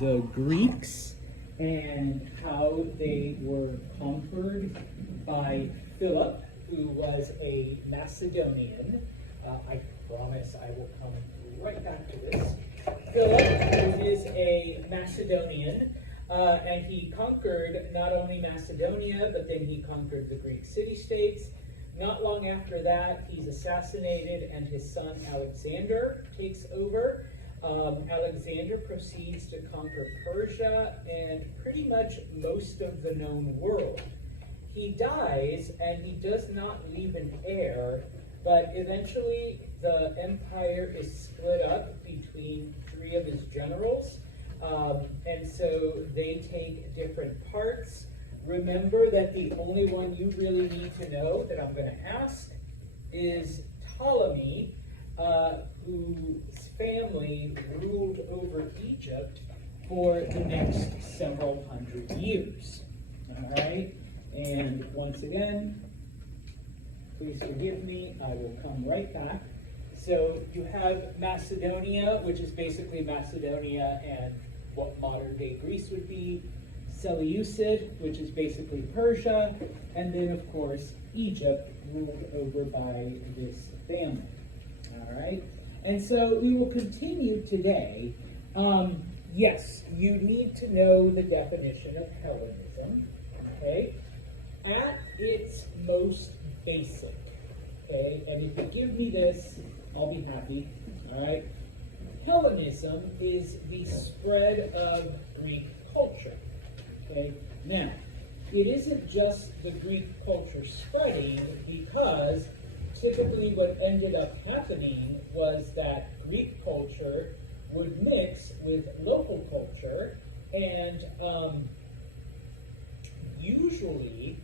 the Greeks and how they were conquered by Philip, who was a Macedonian. I promise I will come right back to this. Philip, who is a Macedonian, and he conquered not only Macedonia, but then he conquered the Greek city-states. Not long after that, he's assassinated, and his son Alexander takes over. Alexander proceeds to conquer Persia and pretty much most of the known world. He dies, and he does not leave an heir, but eventually the empire is split up between three of his generals, and so they take different parts. Remember that the only one you really need to know that I'm going to ask is Ptolemy, whose family ruled over Egypt for the next several hundred years. All right? And once again, please forgive me, I will come right back. So you have Macedonia, which is basically Macedonia and what modern-day Greece would be. Seleucid, which is basically Persia. And then, of course, Egypt, ruled over by this family. All right? And so we will continue today. Yes, you need to know the definition of Hellenism. Okay? At its most basic, okay, and if you give me this, I'll be happy, all right? Hellenism is the spread of Greek culture, okay? Now, it isn't just the Greek culture spreading, because typically what ended up happening was that Greek culture would mix with local culture, and usually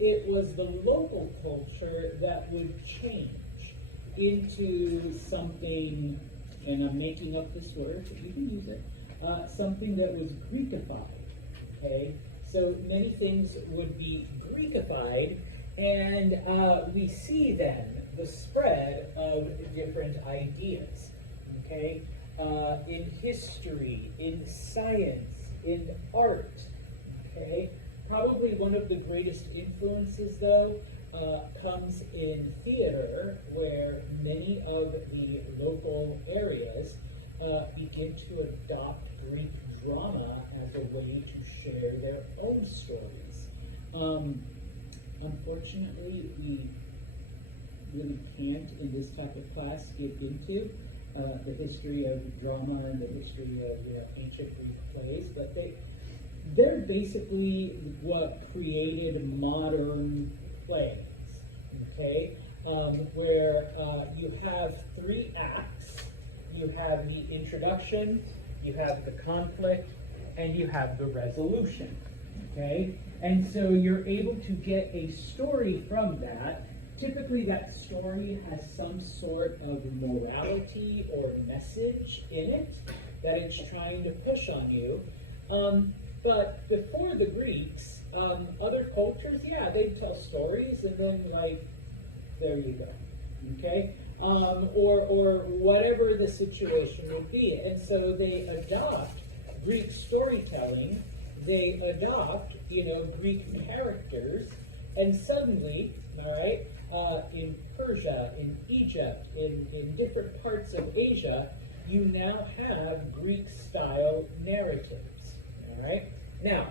it was the local culture that would change into something, and I'm making up this word, but you can use it, something that was Greekified, okay? So many things would be Greekified, and we see then the spread of different ideas, okay? In history, in science, in art, okay? Probably one of the greatest influences, though, comes in theater, where many of the local areas begin to adopt Greek drama as a way to share their own stories. Unfortunately, we really can't, in this type of class, get into the history of drama and the history of ancient Greek plays, but they're basically what created modern plays, okay? Where you have three acts. You have the introduction, you have the conflict, and you have the resolution, okay? And so you're able to get a story from that. Typically that story has some sort of morality or message in it that it's trying to push on you. But before the Greeks, other cultures, yeah, they'd tell stories, and then, like, there you go, okay? Or whatever the situation would be. And so they adopt Greek storytelling, they adopt, Greek characters, and suddenly, all right, in Persia, in Egypt, in different parts of Asia, you now have Greek-style narratives. All right. Now,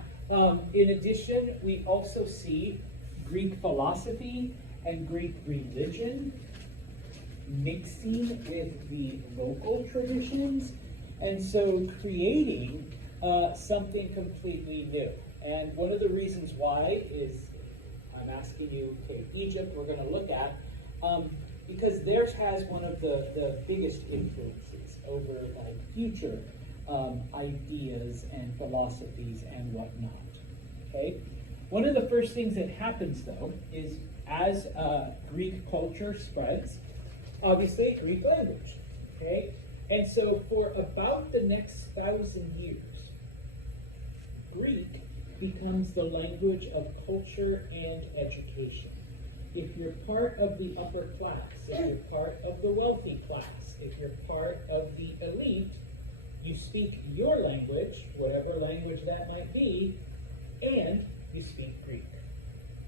in addition, we also see Greek philosophy and Greek religion mixing with the local traditions, and so creating something completely new. And one of the reasons why is, I'm asking you, okay, Egypt we're going to look at, because theirs has one of the biggest influences over like future ideas and philosophies and whatnot, okay? One of the first things that happens, though, is as Greek culture spreads, obviously Greek language, okay? And so for about the next 1,000 years, Greek becomes the language of culture and education. If you're part of the upper class, if you're part of the wealthy class, if you're part of the elite, you speak your language, whatever language that might be, and you speak Greek.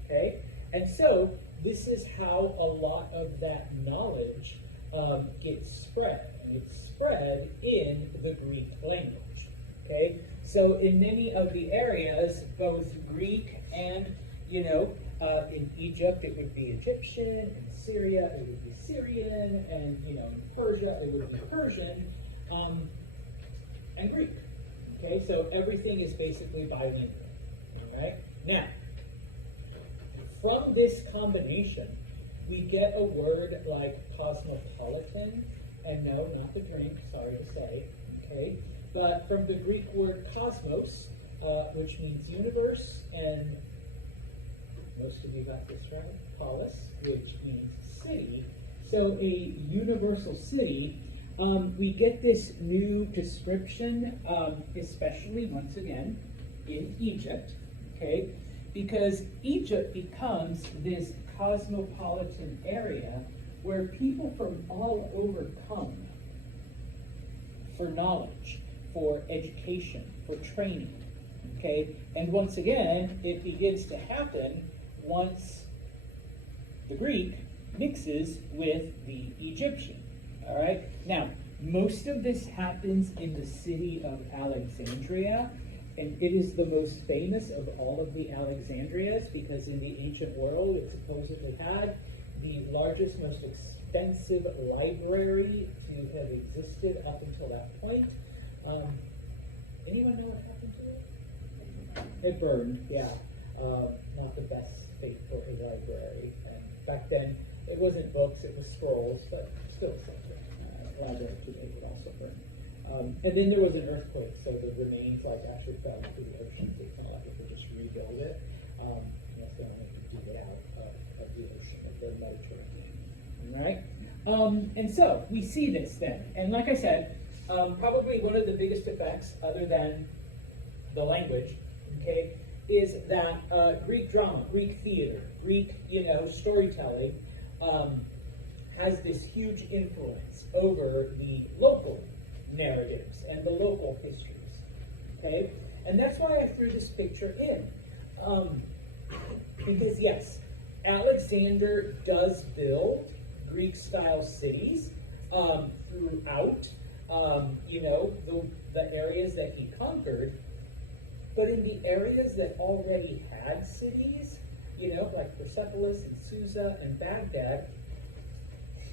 Okay? And so this is how a lot of that knowledge gets spread. And it's spread in the Greek language. Okay? So in many of the areas, both Greek and, in Egypt it would be Egyptian, in Syria it would be Syrian, and, in Persia it would be Persian, and Greek. Okay? So everything is basically bilingual. All right? Now, from this combination, we get a word like cosmopolitan, and no, not the drink, sorry to say, okay? But from the Greek word cosmos, which means universe, and most of you got this right, polis, which means city. So a universal city, we get this new description, especially, once again, in Egypt, okay? Because Egypt becomes this cosmopolitan area where people from all over come for knowledge, for education, for training, okay? And once again, it begins to happen once the Greek mixes with the Egyptian, all right? Now, most of this happens in the city of Alexandria, and it is the most famous of all of the Alexandrias because in the ancient world it supposedly had the largest, most expensive library to have existed up until that point. Anyone know what happened to it? It burned, yeah. Not the best fate for a library. And back then, it wasn't books, it was scrolls, but still something. Library today would also burn. And then there was an earthquake, so the remains actually fell into the ocean. They kind of like if they just rebuild it. And that's the only way to dig it out of the ocean, of the Mediterranean. All right? And so we see this then. And like I said, probably one of the biggest effects, other than the language, okay, is that Greek drama, Greek theater, Greek, storytelling has this huge influence over the local narratives and the local histories, okay? And that's why I threw this picture in. Because yes, Alexander does build Greek-style cities throughout, the areas that he conquered, but in the areas that already had cities, like Persepolis and Susa and Baghdad,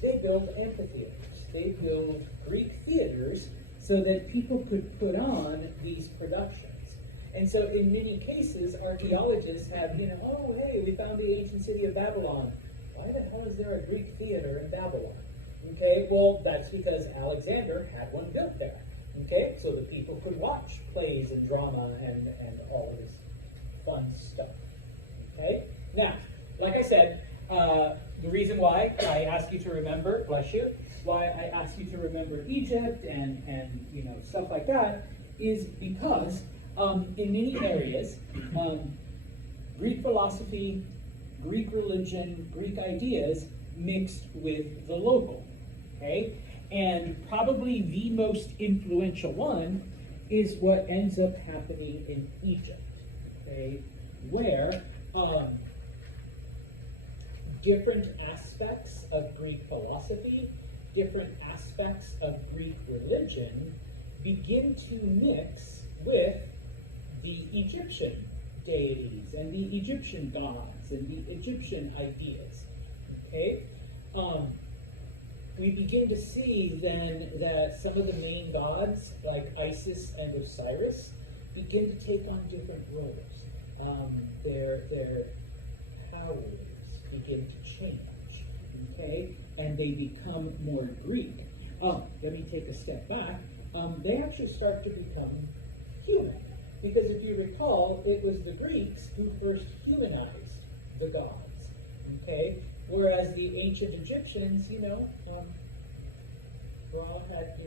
they build amphitheaters. They build Greek theaters so that people could put on these productions. And so in many cases, archaeologists have, oh, hey, we found the ancient city of Babylon. Why the hell is there a Greek theater in Babylon? Okay, well, that's because Alexander had one built there. Okay, so that people could watch plays and drama and all of this fun stuff. Okay, now, like I said, the reason why I ask you to remember, bless you, why I ask you to remember Egypt and stuff like that is because in many areas, Greek philosophy, Greek religion, Greek ideas mixed with the local, okay? And probably the most influential one is what ends up happening in Egypt, okay? Where different aspects of Greek philosophy, different aspects of Greek religion begin to mix with the Egyptian deities and the Egyptian gods and the Egyptian ideas, okay? We begin to see then that some of the main gods, like Isis and Osiris, begin to take on different roles. Their powers begin to change, okay? And they become more Greek. Let me take a step back. They actually start to become human. Because if you recall, it was the Greeks who first humanized the gods, okay? Whereas the ancient Egyptians, all had,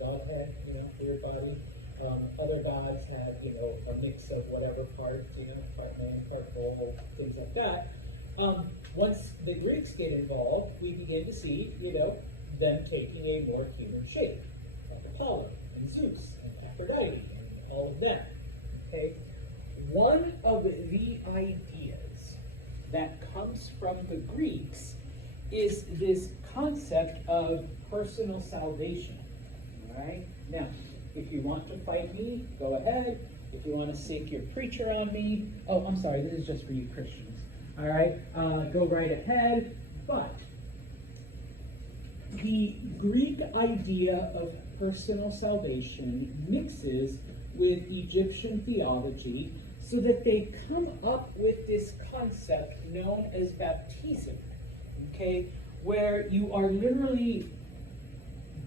God had, weird body. Other gods had, a mix of whatever parts, part man, part bull, things like that. Once the Greeks get involved, we begin to see, them taking a more human shape, like Apollo and Zeus and Aphrodite and all of that. Okay? One of the ideas that comes from the Greeks is this concept of personal salvation. All right? Now, if you want to fight me, go ahead. If you want to sick your preacher on me, oh, I'm sorry, this is just for you Christians. All right? Go right ahead. But the Greek idea of personal salvation mixes with Egyptian theology so that they come up with this concept known as baptism, okay, where you are literally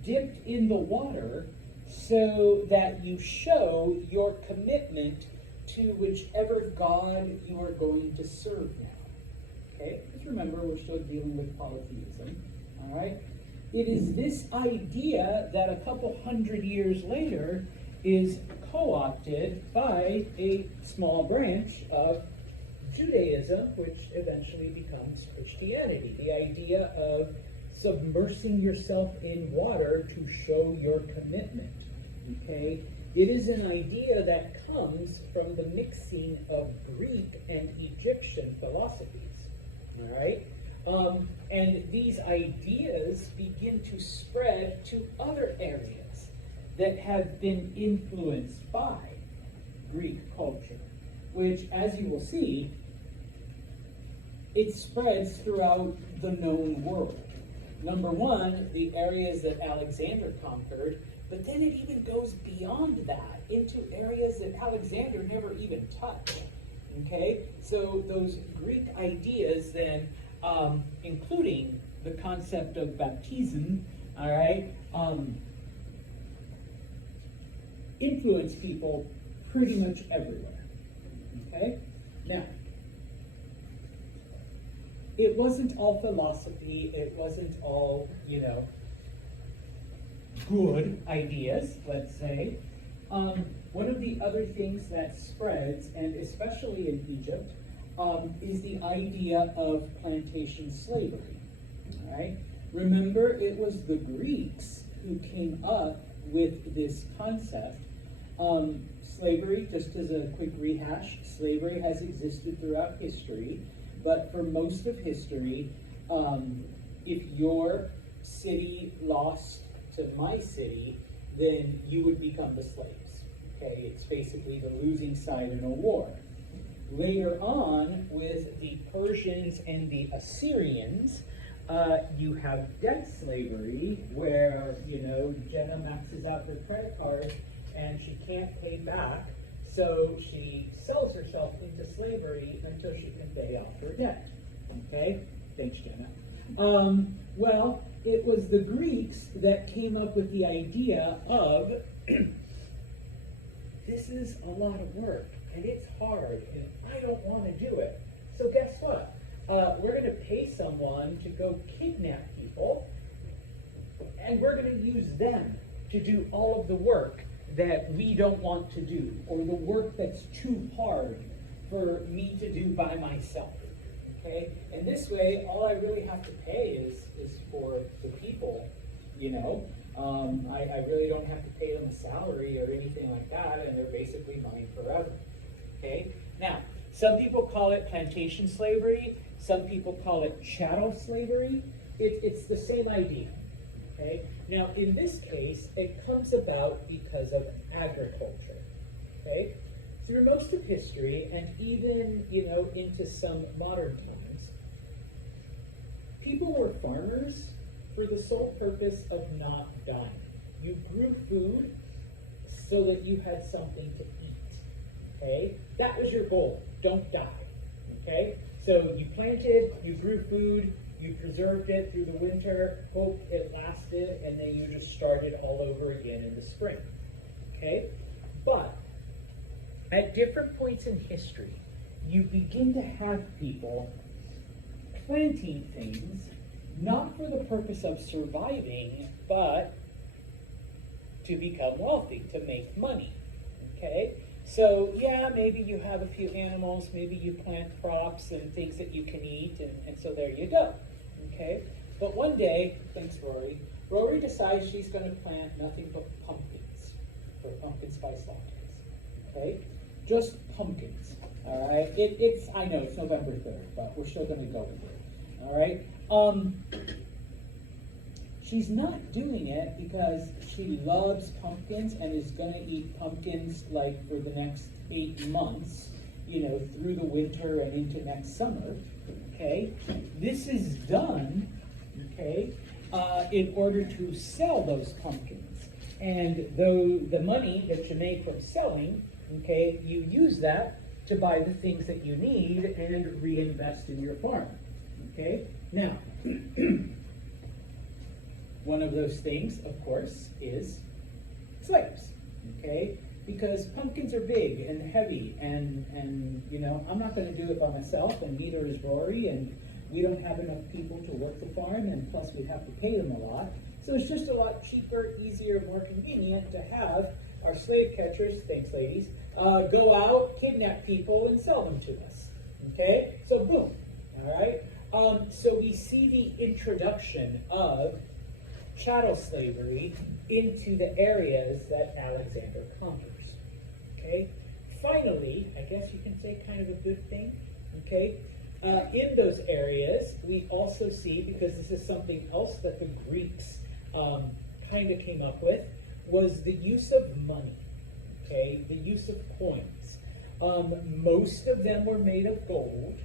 dipped in the water so that you show your commitment to whichever God you are going to serve now. Okay, just remember we're still dealing with polytheism, all right? It is this idea that a couple hundred years later is co-opted by a small branch of Judaism, which eventually becomes Christianity. The idea of submersing yourself in water to show your commitment. Okay? It is an idea that comes from the mixing of Greek and Egyptian philosophies. All right? And these ideas begin to spread to other areas that have been influenced by Greek culture, which, as you will see, it spreads throughout the known world. Number one, the areas that Alexander conquered, but then it even goes beyond that into areas that Alexander never even touched. Okay? So those Greek ideas then, including the concept of baptism, all right, influence people pretty much everywhere. Okay? Now, it wasn't all philosophy, it wasn't all, good ideas, let's say. One of the other things that spreads, and especially in Egypt, is the idea of plantation slavery. All right? Remember, it was the Greeks who came up with this concept. Slavery, just as a quick rehash, slavery has existed throughout history, but for most of history, if your city lost to my city, then you would become the slaves. Okay, it's basically the losing side in a war. Later on, with the Persians and the Assyrians, you have debt slavery, where, Jenna maxes out her credit card and she can't pay back, so she sells herself into slavery until she can pay off her debt. Okay? Thanks, Jenna. Well, it was the Greeks that came up with the idea of this is a lot of work, and it's hard, and I don't want to do it. So guess what? We're going to pay someone to go kidnap people, and we're going to use them to do all of the work that we don't want to do, or the work that's too hard for me to do by myself. Okay? And this way, all I really have to pay is for the people, I really don't have to pay them a salary or anything like that, and they're basically mine forever. Okay? Now, some people call it plantation slavery, some people call it chattel slavery. It's the same idea. Okay? Now, in this case, it comes about because of agriculture. Okay? Through most of history, and even, into some modern times, people were farmers for the sole purpose of not dying. You grew food so that you had something to eat. Okay? That was your goal. Don't die. Okay? So you planted, you grew food, you preserved it through the winter, hope it lasted, and then you just started all over again in the spring. Okay? But at different points in history, you begin to have people planting things not for the purpose of surviving, but to become wealthy, to make money. Okay? So, yeah, maybe you have a few animals, maybe you plant crops and things that you can eat, and so there you go. Okay? But one day, thanks Rory, Rory decides she's going to plant nothing but pumpkins. for pumpkin spice lattes. Okay, just pumpkins. All right, it's I know it's November 3rd, but we're still going to go with it. All right. She's not doing it because she loves pumpkins and is going to eat pumpkins like for the next 8 months, you know, through the winter and into next summer. Okay, this is done, okay, in order to sell those pumpkins. And though the money that you make from selling, okay, you use that to buy the things that you need and reinvest in your farm. Okay, now, one of those things, of course, is slaves. Okay, because pumpkins are big and heavy, and you know, I'm not going to do it by myself, and neither is Rory, and we don't have enough people to work the farm, and plus we'd have to pay them a lot. So it's just a lot cheaper, easier, more convenient to have our slave catchers, thanks ladies, go out, kidnap people, and sell them to us. Okay, so boom, all right. So we see the introduction of chattel slavery into the areas that Alexander conquers. Okay, finally, I guess you can say kind of a good thing. Okay, in those areas, we also see, because this is something else that the Greeks kind of came up with, was the use of money. Okay, the use of coins. Most of them were made of gold.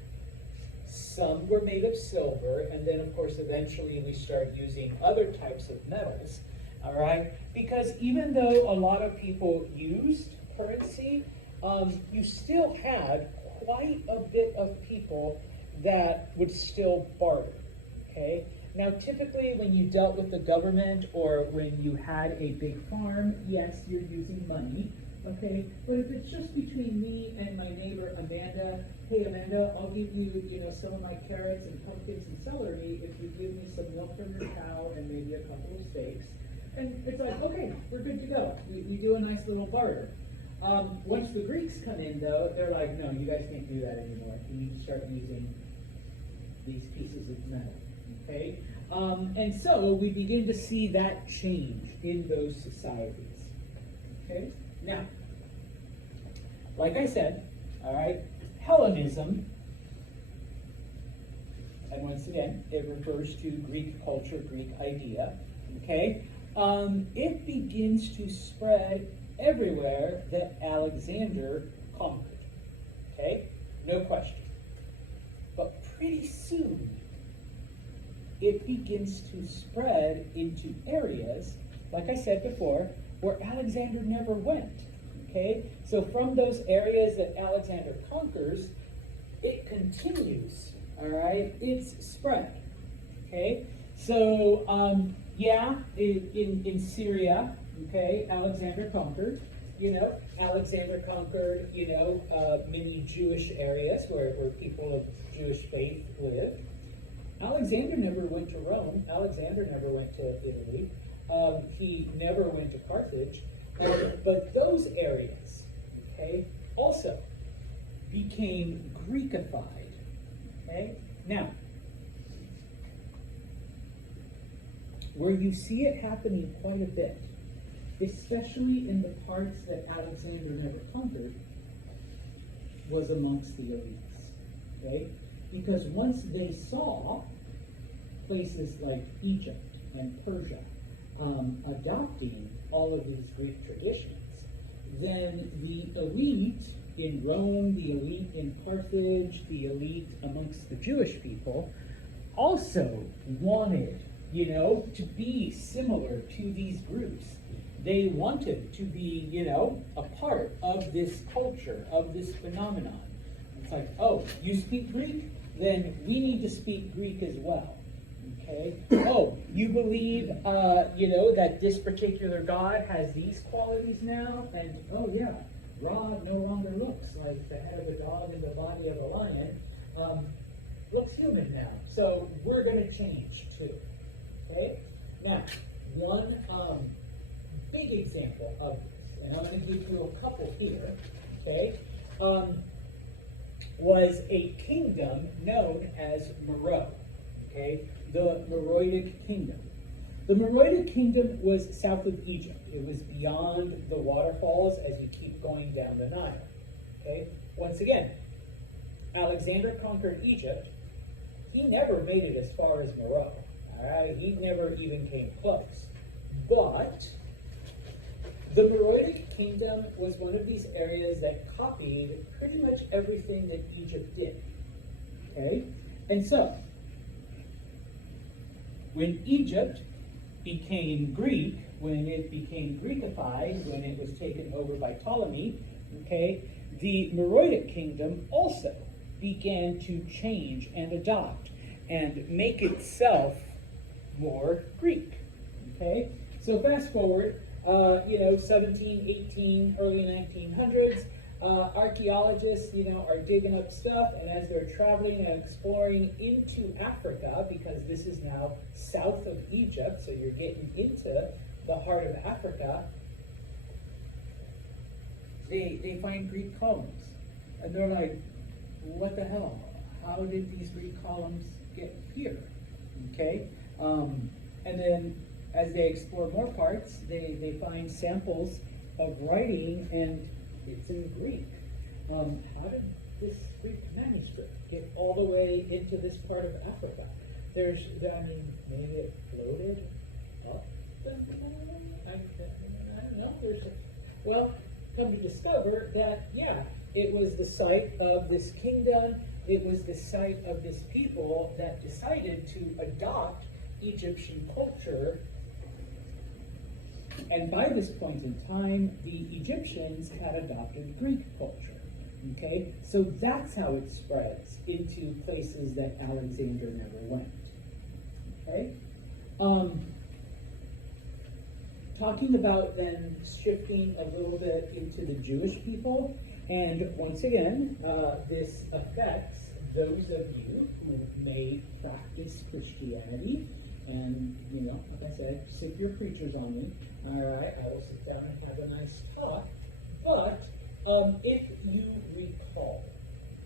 Some were made of silver, and then of course eventually we started using other types of metals, all right? Because even though a lot of people used currency, you still had quite a bit of people that would still barter, okay? Now typically when you dealt with the government or when you had a big farm, yes, you're using money, okay? But if it's just between me and my neighbor Amanda, hey Amanda, I'll give you, you know, some of my carrots and pumpkins and celery if you give me some milk from your cow and maybe a couple of steaks. And it's like, okay, we're good to go. We do a nice little barter. Once the Greeks come in though, they're like, no, you guys can't do that anymore. You need to start using these pieces of metal, okay? And so we begin to see that change in those societies, okay? Now, like I said, all right, Hellenism, and once again, it refers to Greek culture, Greek idea, okay? It begins to spread everywhere that Alexander conquered, okay? No question. But pretty soon, it begins to spread into areas, like I said before, where Alexander never went. Okay, so from those areas that Alexander conquers, it continues. All right, it's spread. Okay, so yeah, in Syria, okay, Alexander conquered. You know, Alexander conquered, you know, many Jewish areas where people of Jewish faith lived. Alexander never went to Rome. Alexander never went to Italy. He never went to Carthage. But those areas, okay, also became Greekified. Okay? Now, where you see it happening quite a bit, especially in the parts that Alexander never conquered, was amongst the elites. Okay? Because once they saw places like Egypt and Persia adopting all of these Greek traditions, then the elite in Rome, the elite in Carthage, the elite amongst the Jewish people also wanted, you know, to be similar to these groups. They wanted to be, you know, a part of this culture, of this phenomenon. It's like, oh, you speak Greek? Then we need to speak Greek as well. Okay? Oh, you believe, you know, that this particular god has these qualities now? And, oh yeah, Ra no longer looks like the head of a dog and the body of a lion. Looks human now. So we're going to change too. Okay? Now, one big example of this, and I'm going to give you a couple here, okay, was a kingdom known as Meroe, okay, the Meroitic kingdom. The Meroitic kingdom was south of Egypt. It was beyond the waterfalls as you keep going down the Nile. Okay? Once again, Alexander conquered Egypt. He never made it as far as Meroe. All right? He never even came close. But the Meroitic kingdom was one of these areas that copied pretty much everything that Egypt did. Okay? And so, when Egypt became Greek, when it became Greekified, when it was taken over by Ptolemy, okay, the Meroitic kingdom also began to change and adopt and make itself more Greek. Okay? So fast forward, 17, 18, early 1900s, archaeologists, are digging up stuff, and as they're traveling and exploring into Africa, because this is now south of Egypt, so you're getting into the heart of Africa, they find Greek columns. And they're like, what the hell? How did these Greek columns get here? Okay? And then as they explore more parts, they find samples of writing, and it's in Greek. How did this Greek manuscript get all the way into this part of Africa? Maybe it floated up? I don't know. Come to discover that, it was the site of this kingdom, it was the site of this people that decided to adopt Egyptian culture. And by this point in time, the Egyptians had adopted Greek culture. Okay? So that's how it spreads into places that Alexander never went. Okay? Talking about then shifting a little bit into the Jewish people, and once again, this affects those of you who may practice Christianity. And, like I said, sit your preachers on me. All right, I will sit down and have a nice talk. But if you recall,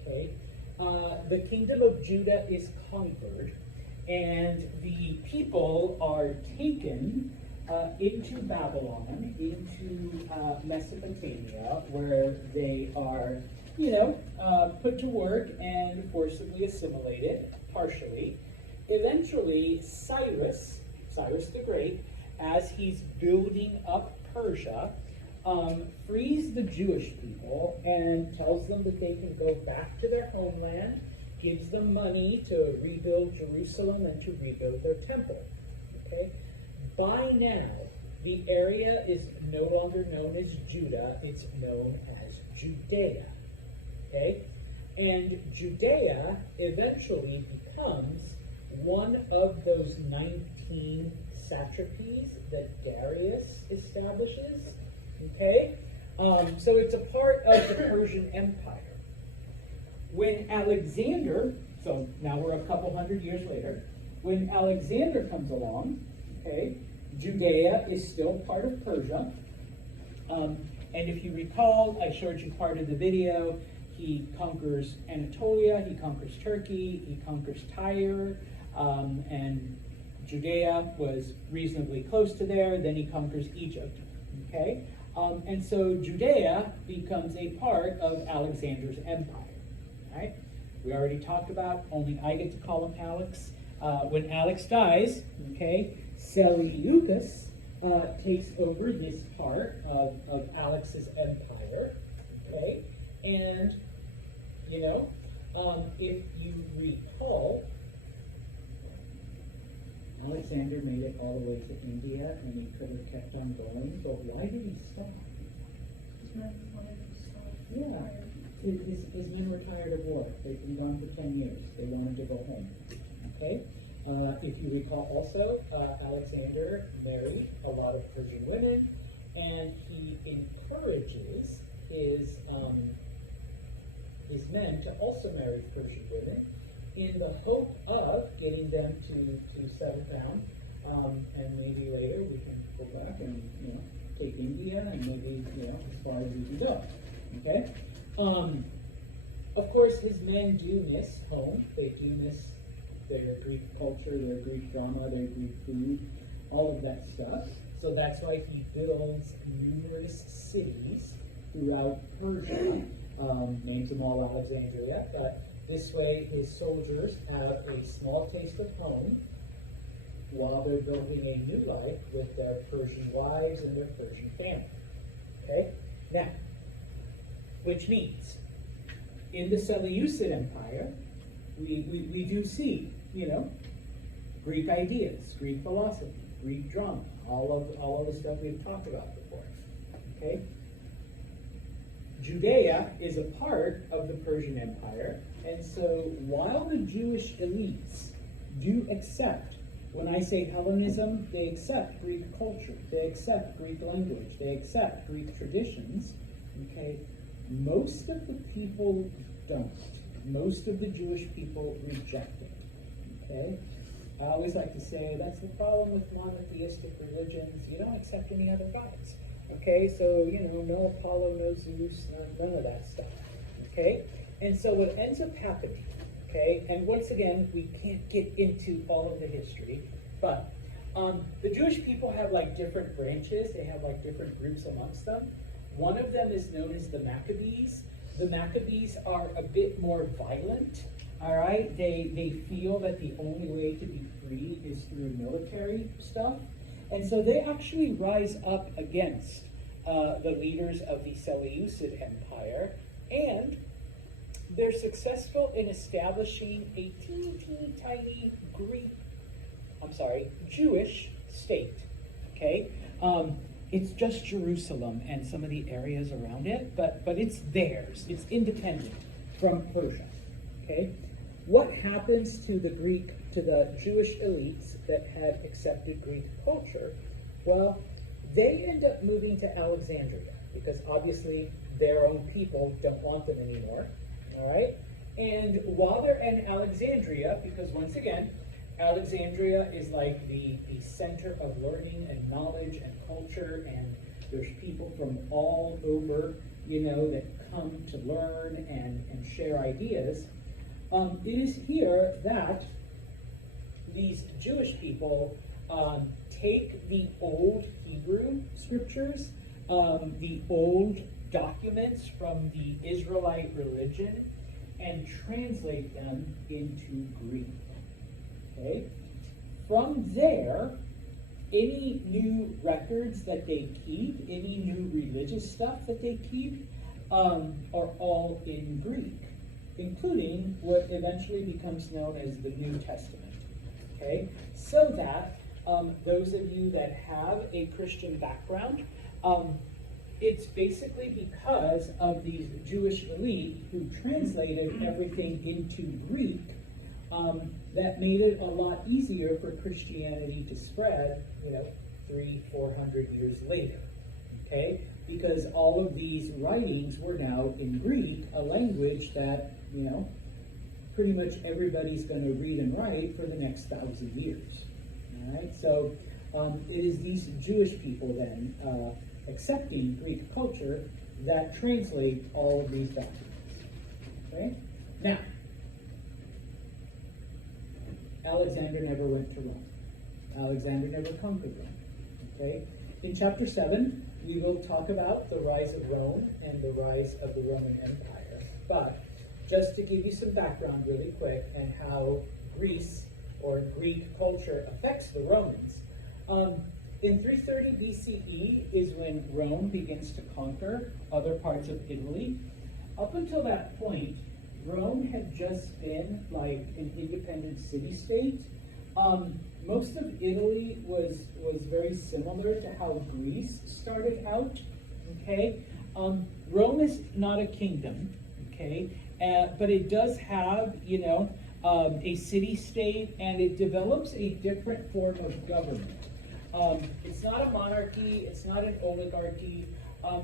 okay, the kingdom of Judah is conquered, and the people are taken into Babylon, into Mesopotamia, where they are, put to work and forcibly assimilated, partially. Eventually, Cyrus the Great, as he's building up Persia, frees the Jewish people and tells them that they can go back to their homeland, gives them money to rebuild Jerusalem and to rebuild their temple. Okay? By now, the area is no longer known as Judah, it's known as Judea. Okay? And Judea eventually becomes one of those 19 satrapies that Darius establishes. Okay? So it's a part of the Persian Empire. When Alexander, so now we're a couple hundred years later, when Alexander comes along, okay, Judea is still part of Persia. And if you recall, I showed you part of the video. He conquers Anatolia, he conquers Turkey, he conquers Tyre, and Judea was reasonably close to there. Then he conquers Egypt. Okay? And so Judea becomes a part of Alexander's empire. Right? We already talked about, only I get to call him Alex. When Alex dies, okay, Seleucus takes over this part of Alex's empire. Okay? And, if you recall, Alexander made it all the way to India, and he could have kept on going, but why did he stop? His men wanted to stop. Yeah, his men were tired of war. They'd been gone for 10 years. They wanted to go home. Okay? If you recall also, Alexander married a lot of Persian women, and he encourages his men to also marry Persian women in the hope of getting them to settle down, and maybe later we can go back and take India and maybe as far as we can go. Okay. Of course, his men do miss home. They do miss their Greek culture, their Greek drama, their Greek food. all of that stuff. So that's why he builds numerous cities throughout Persia, names them all Alexandria, but this way his soldiers have a small taste of home while they're building a new life with their Persian wives and their Persian family. Okay? Now, which means, in the Seleucid Empire, we do see, Greek ideas, Greek philosophy, Greek drama, all of the stuff we've talked about before. Okay? Judea is a part of the Persian Empire, and so while the Jewish elites do accept, when I say Hellenism, they accept Greek culture, they accept Greek language, they accept Greek traditions, okay? Most of the people don't. Most of the Jewish people reject it, okay? I always like to say that's the problem with monotheistic religions. You don't accept any other gods, okay? So, no Apollo, no Zeus, none of that stuff, okay? And so what ends up happening, okay, and once again, we can't get into all of the history, but the Jewish people have like different branches. They have like different groups amongst them. One of them is known as the Maccabees. The Maccabees are a bit more violent, all right? They feel that the only way to be free is through military stuff. And so they actually rise up against the leaders of the Seleucid Empire, and they're successful in establishing a teeny tiny Jewish state, okay? It's just Jerusalem and some of the areas around it, but it's theirs. It's independent from Persia, okay? What happens to the Jewish elites that had accepted Greek culture? Well, they end up moving to Alexandria because obviously their own people don't want them anymore. All right? And while they're in Alexandria, because once again, Alexandria is like the center of learning and knowledge and culture, and there's people from all over, that come to learn and share ideas. It is here that these Jewish people take the old Hebrew scriptures, the old documents from the Israelite religion, and translate them into Greek. Okay? From there, any new records that they keep, any new religious stuff that they keep, are all in Greek, including what eventually becomes known as the New Testament. Okay? So that those of you that have a Christian background, it's basically because of these Jewish elite who translated everything into Greek that made it a lot easier for Christianity to spread, 300-400 years later, okay? Because all of these writings were now in Greek, a language that, pretty much everybody's going to read and write for the next 1,000 years, all right? So it is these Jewish people then accepting Greek culture that translate all of these documents. Okay? Now, Alexander never went to Rome. Alexander never conquered Rome. Okay? In chapter 7, we will talk about the rise of Rome and the rise of the Roman Empire. But just to give you some background really quick and how Greece or Greek culture affects the Romans, in 330 BCE is when Rome begins to conquer other parts of Italy. Up until that point, Rome had just been like an independent city-state. Most of Italy was very similar to how Greece started out, okay? Rome is not a kingdom, okay? But it does have, a city-state, and it develops a different form of government. It's not a monarchy, it's not an oligarchy,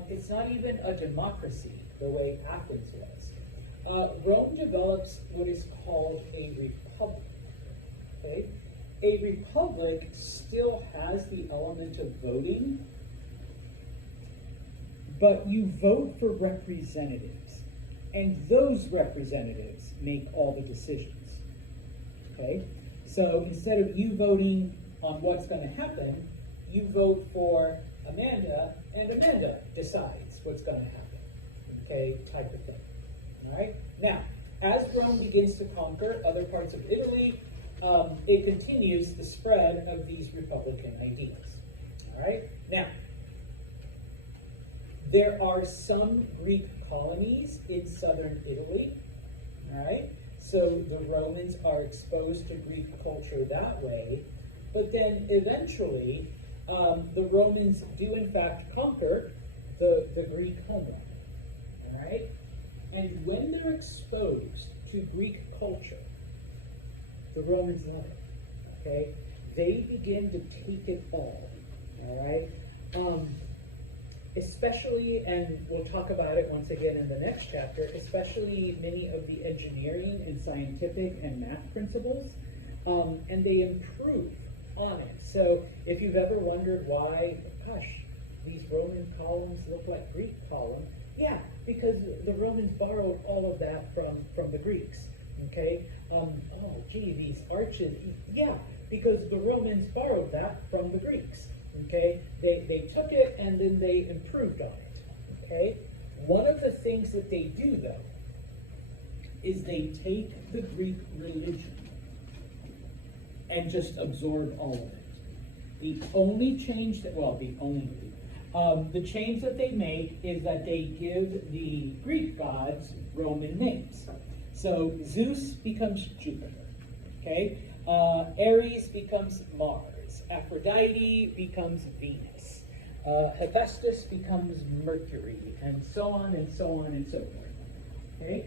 it's not even a democracy the way Athens was. Rome develops what is called a republic. Okay? A republic still has the element of voting, but you vote for representatives, and those representatives make all the decisions. Okay? So instead of you voting on what's going to happen, you vote for Amanda, and Amanda decides what's going to happen. Okay, type of thing. All right. Now, as Rome begins to conquer other parts of Italy, it continues the spread of these republican ideas. All right. Now, there are some Greek colonies in southern Italy. All right. So the Romans are exposed to Greek culture that way. But then eventually, the Romans do in fact conquer the Greek homeland. All right. And when they're exposed to Greek culture, the Romans love it. Okay. They begin to take it all. All right. Especially, and we'll talk about it once again in the next chapter, especially many of the engineering and scientific and math principles, and they improve on it. So if you've ever wondered why, gosh, these Roman columns look like Greek columns, yeah, because the Romans borrowed all of that from the Greeks, okay? Oh, gee, these arches, yeah, because the Romans borrowed that from the Greeks. Okay, they took it and then they improved on it. Okay, one of the things that they do though is they take the Greek religion and just absorb all of it. The only change that, well, the change that they make is that they give the Greek gods Roman names. So Zeus becomes Jupiter. Okay, Ares becomes Mars. Aphrodite becomes Venus. Hephaestus becomes Mercury, and so on and so on and so forth. Okay?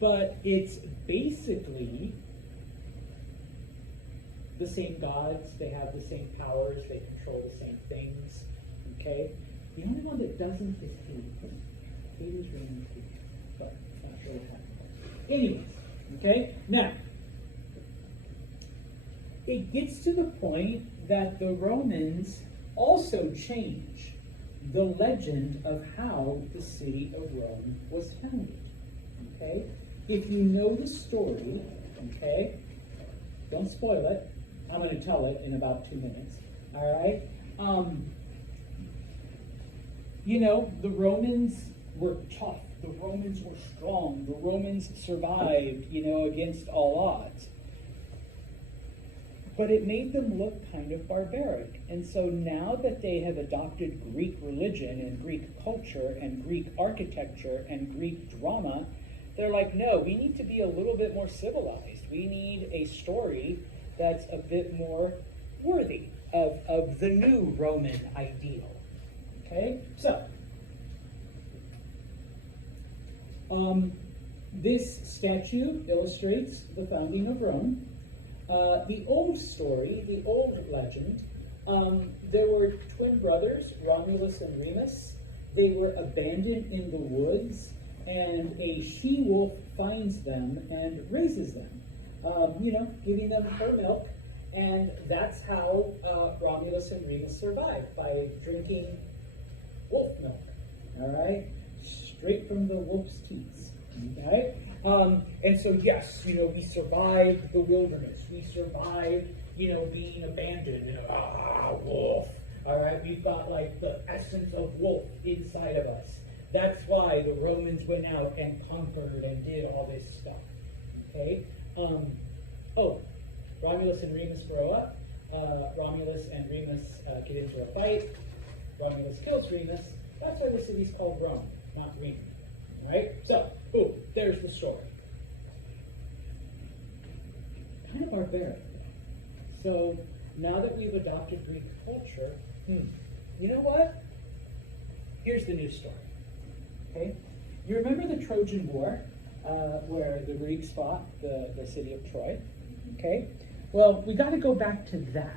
But it's basically the same gods, they have the same powers, they control the same things. Okay? The only one that doesn't is Hades. Hades reigns too, but not sure what happened. Anyways, okay? Now, it gets to the point that the Romans also change the legend of how the city of Rome was founded. Okay? If you know the story, okay, don't spoil it. I'm going to tell it in about 2 minutes. All right? You know, the Romans were tough. The Romans were strong. The Romans survived, you know, against all odds. But it made them look kind of barbaric. And so now that they have adopted Greek religion and Greek culture and Greek architecture and Greek drama, they're like, no, we need to be a little bit more civilized. We need a story that's a bit more worthy of the new Roman ideal. Okay? So, this statue illustrates the founding of Rome. The old story, the old legend, there were twin brothers, Romulus and Remus. They were abandoned in the woods, and a she-wolf finds them and raises them, you know, giving them her milk, and that's how Romulus and Remus survived, by drinking wolf milk, all right? Straight from the wolf's teeth, okay? And so, yes, you know, we survived the wilderness. We survived, you know, being abandoned. You know, wolf. All right, we've got like the essence of wolf inside of us. That's why the Romans went out and conquered and did all this stuff. Okay. Oh, Romulus and Remus grow up. Romulus and Remus get into a fight. Romulus kills Remus. That's why the city's called Rome, not Rome. Right? So, boom, there's the story. Kind of barbaric. So, now that we've adopted Greek culture, you know what? Here's the new story. Okay? You remember the Trojan War, where the Greeks fought the city of Troy? Okay? Well, we got to go back to that.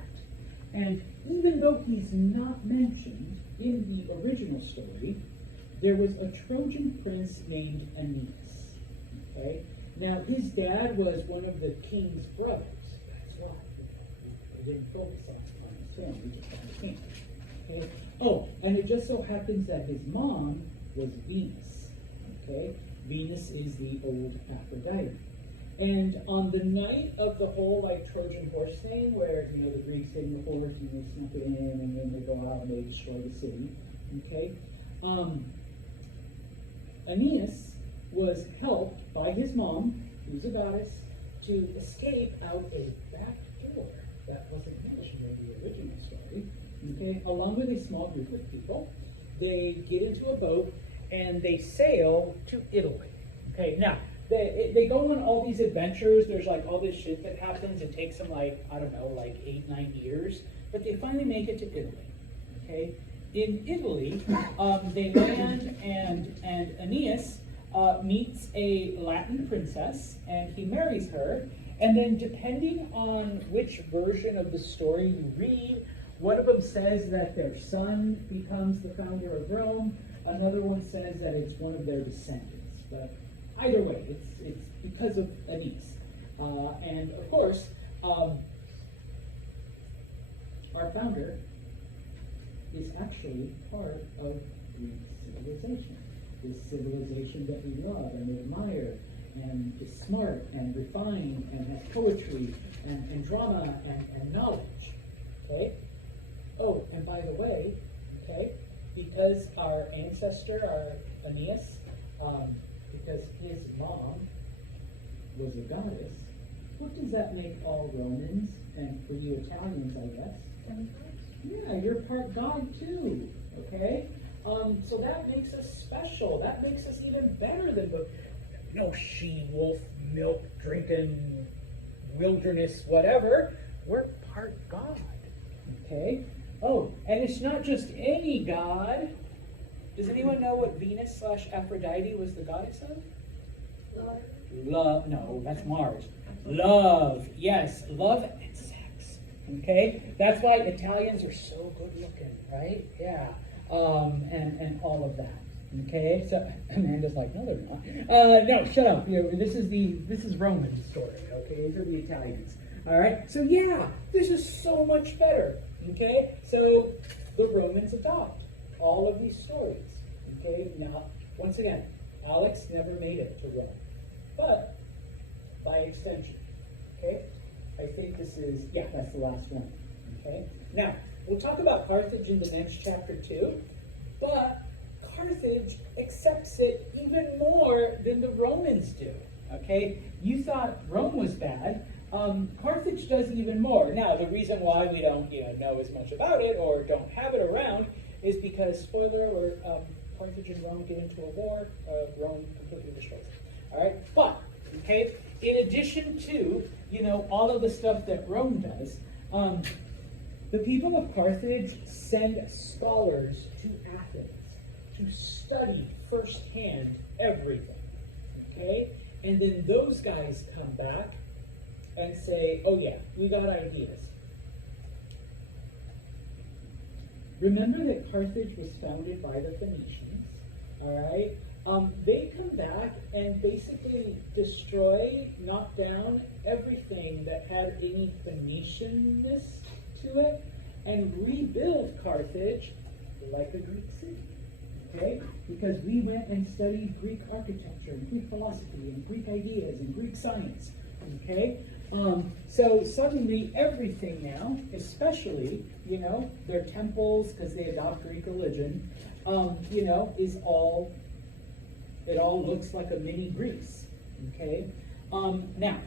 And even though he's not mentioned in the original story, there was a Trojan prince named Aeneas. Okay? Now, his dad was one of the king's brothers. That's why we didn't focus on his family, we just on the king. Okay? Oh, and it just so happens that his mom was Venus. Okay? Venus is the old Aphrodite. And on the night of the whole like Trojan horse thing, where the Greeks take the horse and they snuck it in, and then they go out and they destroy the city. Okay, Aeneas was helped by his mom, who's a goddess, to escape out a back door that wasn't mentioned in the original story. Okay, along with a small group of people, they get into a boat and they sail to Italy. Okay, now they go on all these adventures. There's like all this shit that happens. It takes them like, I don't know, like 8-9 years, but they finally make it to Italy. Okay, in Italy, they land and Aeneas meets a Latin princess and he marries her. And then depending on which version of the story you read, one of them says that their son becomes the founder of Rome. Another one says that it's one of their descendants. But either way, it's because of Aeneas. And of course, our founder is actually part of Greek civilization. This civilization that we love and admire, and is smart and refined and has poetry and drama and knowledge. Okay? Oh, and by the way, okay, because our ancestor, our Aeneas, because his mom was a goddess, what does that make all Romans, and for you Italians, I guess? Yeah, you're part god too, okay? So that makes us special. That makes us even better than the she-wolf, milk drinking, wilderness, whatever. We're part god, okay? Oh, and it's not just any god. Does anyone know what Venus/Aphrodite was the goddess of? Love. No, that's Mars. Love. Yes, love and sex. Okay? That's why Italians are so good looking, right? Yeah. And all of that. Okay? So Amanda's like, no, they're not. No, shut up. This is Roman story, okay? These are the Italians. All right? So yeah, this is so much better. Okay? So the Romans adopt all of these stories. Okay? Now, once again, Alex never made it to Rome. But by extension. Okay? I think this is, yeah, that's the last one. Okay? Now, we'll talk about Carthage in the next chapter too, but Carthage accepts it even more than the Romans do. Okay? You thought Rome was bad. Carthage does even more. Now, the reason why we don't know as much about it or don't have it around is because, spoiler alert, Carthage and Rome get into a war. Rome completely destroys it. All right? But, okay, in addition to, all of the stuff that Rome does, the people of Carthage send scholars to Athens to study firsthand everything. Okay? And then those guys come back and say, oh yeah, we got ideas. Remember that Carthage was founded by the Phoenicians, all right? They come back and basically destroy, knock down everything that had any Phoenicianness to it and rebuild Carthage like a Greek city, okay? Because we went and studied Greek architecture and Greek philosophy and Greek ideas and Greek science, okay? So suddenly everything now, especially, their temples, because they adopt Greek religion, is all, it all looks like a mini Greece, okay? Now,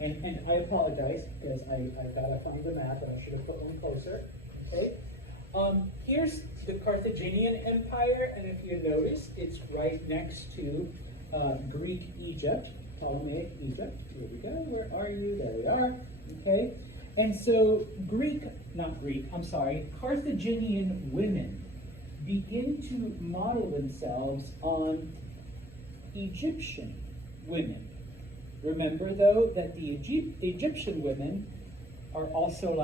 and I apologize, because I've got to find the map, and I should have put one closer, okay? Here's the Carthaginian Empire, and if you notice, it's right next to Greek Egypt. Ptolemaic Egypt. Here we go. Where are you? There we are. Okay. And so Carthaginian women begin to model themselves on Egyptian women. Remember, though, that the Egyptian women are also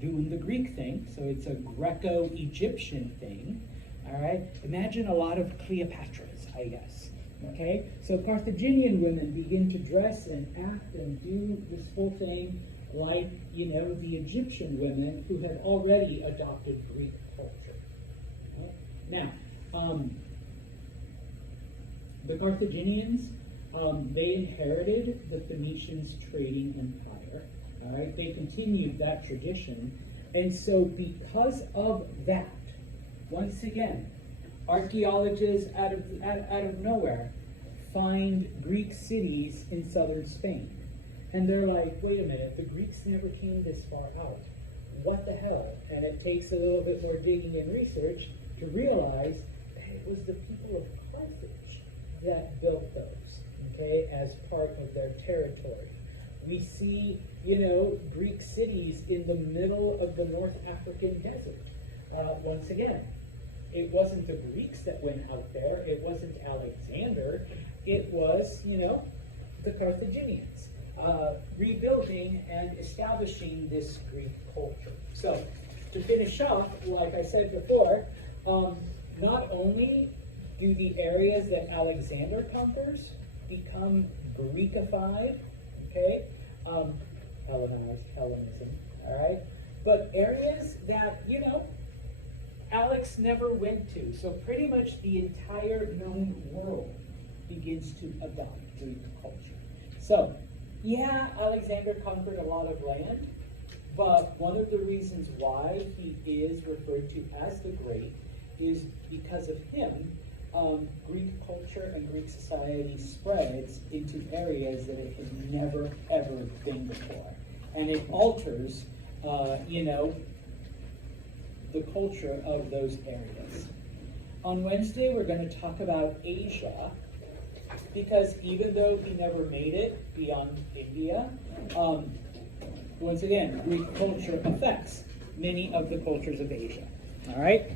doing the Greek thing. So it's a Greco-Egyptian thing. All right. Imagine a lot of Cleopatras, I guess. Okay, so Carthaginian women begin to dress and act and do this whole thing like, the Egyptian women who had already adopted Greek culture. Okay? Now, the Carthaginians, They inherited the Phoenicians' trading empire. All right, they continued that tradition, and so because of that, once again, archaeologists out of nowhere find Greek cities in southern Spain, and they're like, wait a minute, the Greeks never came this far out. What the hell? And it takes a little bit more digging and research to realize that it was the people of Carthage that built those, okay, as part of their territory. We see, Greek cities in the middle of the North African desert. Once again, it wasn't the Greeks that went out there. It wasn't Alexander. It was, the Carthaginians rebuilding and establishing this Greek culture. So, to finish off, like I said before, not only do the areas that Alexander conquers become Greekified, okay, Hellenism, all right, but areas that, Alex never went to. So pretty much the entire known world begins to adopt Greek culture. So, yeah, Alexander conquered a lot of land, but one of the reasons why he is referred to as the Great is because of him, Greek culture and Greek society spreads into areas that it had never, ever been before. And it alters, the culture of those areas. On Wednesday, we're going to talk about Asia, because even though he never made it beyond India, once again, Greek culture affects many of the cultures of Asia. All right?